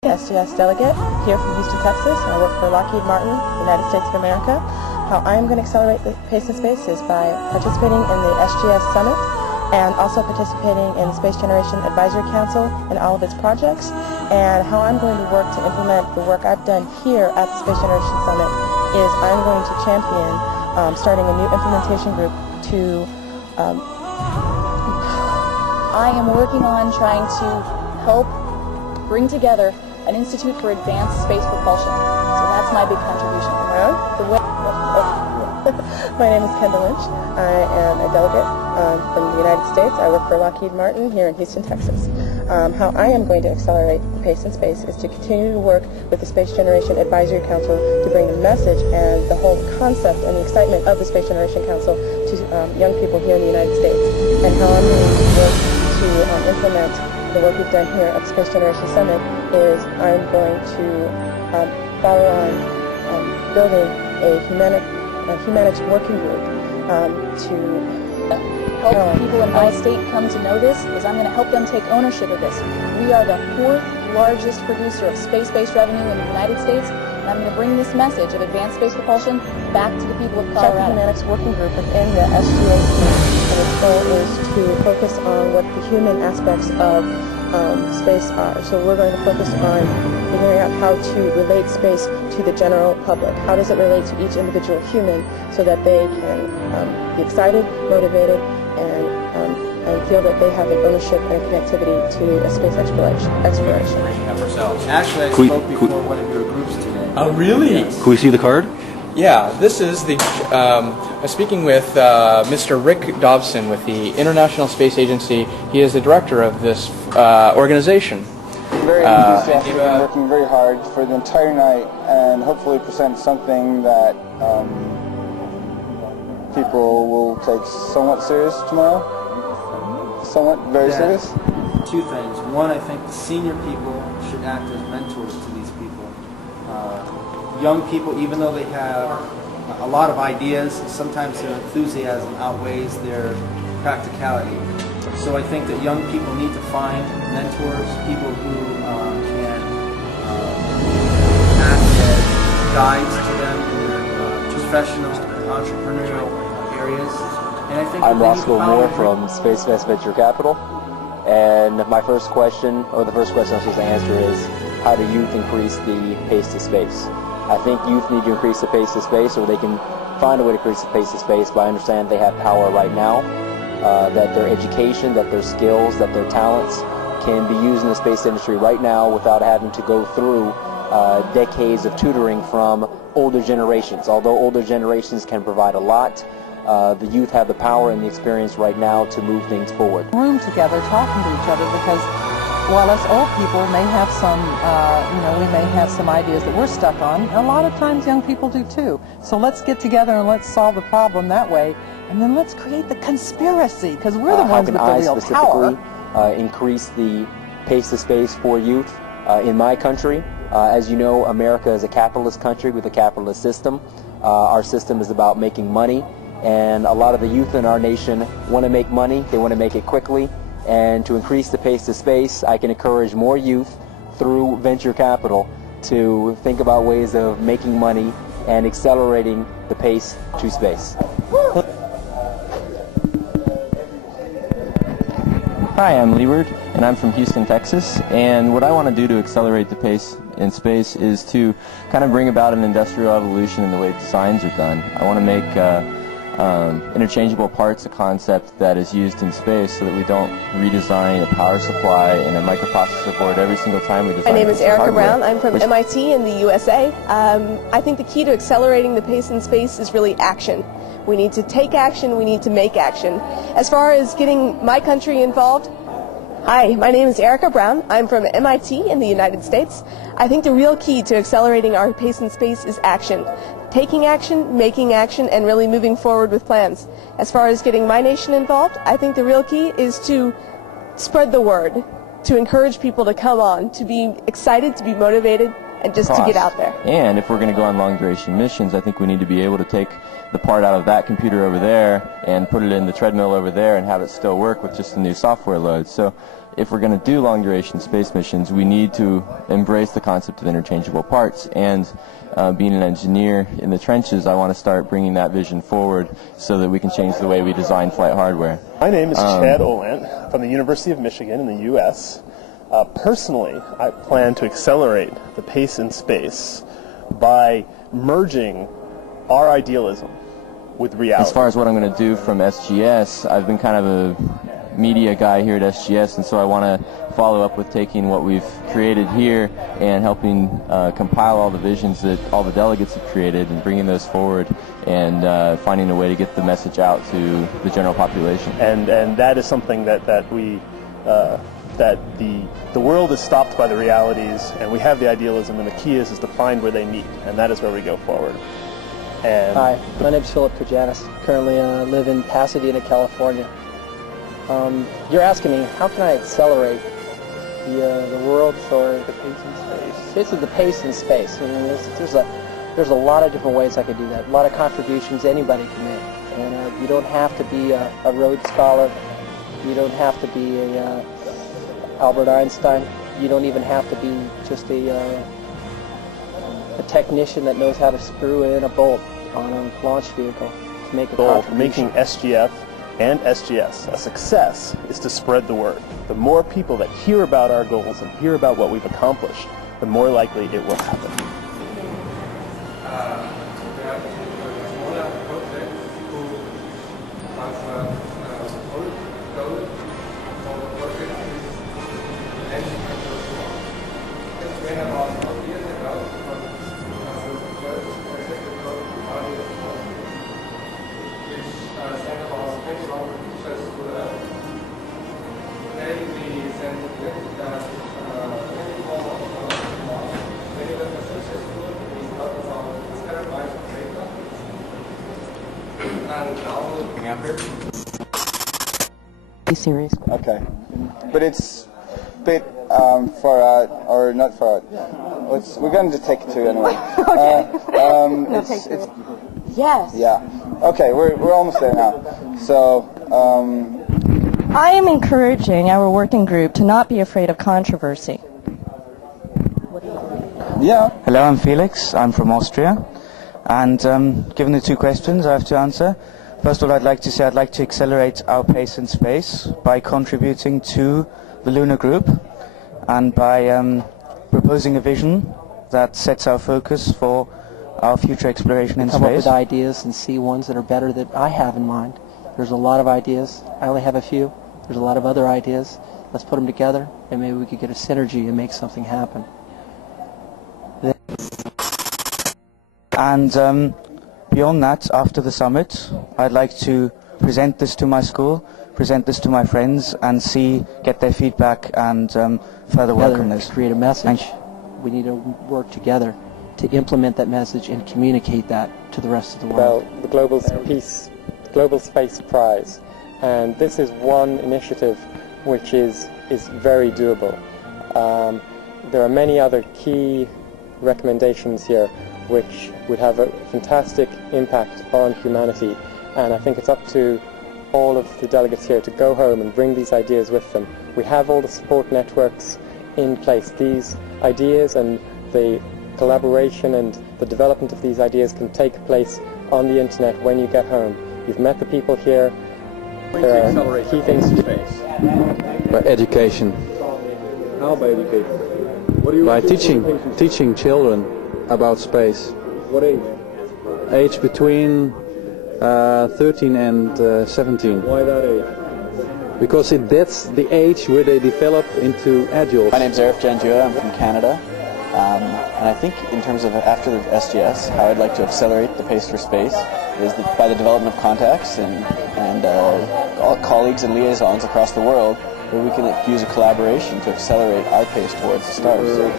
SGS delegate here from Houston, Texas. I work for Lockheed Martin, United States of America. How I'm going to accelerate the pace in space is by participating in the SGS Summit and also participating in the Space Generation Advisory Council and all of its projects. And how I'm going to work to implement the work I've done here at the Space Generation Summit is I'm going to champion starting a new implementation group to I am working on trying to help bring together an institute for advanced space propulsion. So that's my big contribution. My name is Kendall Lynch. I am a delegate from the United States. I work for Lockheed Martin here in Houston, Texas. How I am going to accelerate the pace in space is to continue to work with the Space Generation Advisory Council to bring the message and the whole concept and the excitement of the Space Generation Council to young people here in the United States. And how I'm going to work to implement the work we've done here at the Space Generation Summit is I'm going to follow on building a humanics working group to help people in my state come to know this is I'm going to help them take ownership of this. We are the 4th largest producer of space-based revenue in the United States, and I'm going to bring this message of advanced space propulsion back to the people of Colorado. The humanics working group within the SGS, and its goal is to focus on what the human aspects of space are. So we're going to focus on figuring out how to relate space to the general public. How does it relate to each individual human so that they can be excited, motivated, and feel that they have an ownership and a connectivity to a space exploration. Actually, I spoke before one of your groups today. Oh, really? Yes. Can we see the card? Yeah, this is the. I'm speaking with Mr. Rick Dobson with the International Space Agency. He is the director of this organization. Very enthusiastic and working very hard for the entire night, and hopefully present something that people will take somewhat serious tomorrow. Somewhat very serious. Two things. One, I think the senior people should act as mentors to these people. Young people, even though they have a lot of ideas, sometimes their enthusiasm outweighs their practicality. So I think that young people need to find mentors, people who can act as guides to them in their professional, entrepreneurial areas. And I think I'm Roscoe Moore from Space Invest Venture Capital, and my first question, or the first question I'm supposed to answer is, how do youth increase the pace to space? I think youth need to increase the pace to space, or they can find a way to increase the pace to space by understanding they have power right now, that their education, that their skills, that their talents can be used in the space industry right now without having to go through decades of tutoring from older generations. Although older generations can provide a lot, the youth have the power and the experience right now to move things forward. Room together, talking to each other, because while us old people may have some, we may have some ideas that we're stuck on, a lot of times young people do too. So let's get together and let's solve the problem that way, and then let's create the conspiracy, because we're the ones with the real power. Increase the pace of space for youth in my country. As you know, America is a capitalist country with a capitalist system. Our system is about making money, and a lot of the youth in our nation want to make money. They want to make it quickly. And to increase the pace to space, I can encourage more youth through venture capital to think about ways of making money and accelerating the pace to space. Hi, I'm Leeward, and I'm from Houston, Texas. And what I want to do to accelerate the pace in space is to kind of bring about an industrial evolution in the way designs are done. I want to make interchangeable parts a concept that is used in space so that we don't redesign a power supply and a microprocessor board every single time we design. My name is Erica Brown. I'm from MIT in the USA. I think the key to accelerating the pace in space is really action. We need to take action, we need to make action. As far as getting my country involved, hi, my name is Erica Brown. I'm from MIT in the United States. I think the real key to accelerating our pace in space is action. Taking action, making action, and really moving forward with plans. As far as getting my nation involved, I think the real key is to spread the word, to encourage people to come on, to be excited, to be motivated, and just to get out there. And if we're going to go on long-duration missions, I think we need to be able to take the part out of that computer over there and put it in the treadmill over there and have it still work with just a new software load. So if we're going to do long-duration space missions, we need to embrace the concept of interchangeable parts. And being an engineer in the trenches, I want to start bringing that vision forward so that we can change the way we design flight hardware. My name is Chad Olant from the University of Michigan in the U.S. Personally, I plan to accelerate the pace in space by merging our idealism with reality. As far as what I'm going to do from SGS, I've been kind of a media guy here at SGS, and so I want to follow up with taking what we've created here and helping compile all the visions that all the delegates have created and bringing those forward and finding a way to get the message out to the general population. And that is something that we that the world is stopped by the realities, and we have the idealism, and the key is to find where they meet, and that is where we go forward. And hi, my name is Philip Kajanis. Currently live in Pasadena, California. You're asking me, how can I accelerate the world for the pace in space? Basically, the pace in space. I mean, there's a lot of different ways I could do that. A lot of contributions anybody can make, and you don't have to be a Rhodes Scholar. You don't have to be a Albert Einstein. You don't even have to be just a technician that knows how to screw in a bolt on a launch vehicle to make a contribution. Making SGF and SGS a success is to spread the word. The more people that hear about our goals and hear about what we've accomplished, the more likely it will happen. Series. Okay, but it's a bit far out, or not far out. We're going to take two anyway. Okay. Yes. Yeah. Okay, we're almost there now. So. I am encouraging our working group to not be afraid of controversy. Yeah. Hello, I'm Felix. I'm from Austria, and given the two questions I have to answer. First of all, I'd like to say I'd like to accelerate our pace in space by contributing to the Lunar Group and by proposing a vision that sets our focus for our future exploration in space. Come up with ideas and see ones that are better that I have in mind. There's a lot of ideas. I only have a few. There's a lot of other ideas. Let's put them together, and maybe we could get a synergy and make something happen. And beyond that, after the summit, I'd like to present this to my school, present this to my friends, and get their feedback and further work on this. Create a message. We need to work together to implement that message and communicate that to the rest of the world. Well, the Global Space Prize, and this is one initiative which is very doable. There are many other key recommendations here which would have a fantastic impact on humanity, and I think it's up to all of the delegates here to go home and bring these ideas with them. We have all the support networks in place. These ideas and the collaboration and the development of these ideas can take place on the internet when you get home. You've met the people here. There are key things to space. By education. How by education? What do you by teaching children about space. What age? Age between 13 and 17. Why that age? Because that's the age where they develop into adults. My name's Eric Janjua, I'm from Canada. And I think in terms of after the SGS, how I'd like to accelerate the pace for space is by the development of contacts and all colleagues and liaisons across the world where we can use a collaboration to accelerate our pace towards the stars.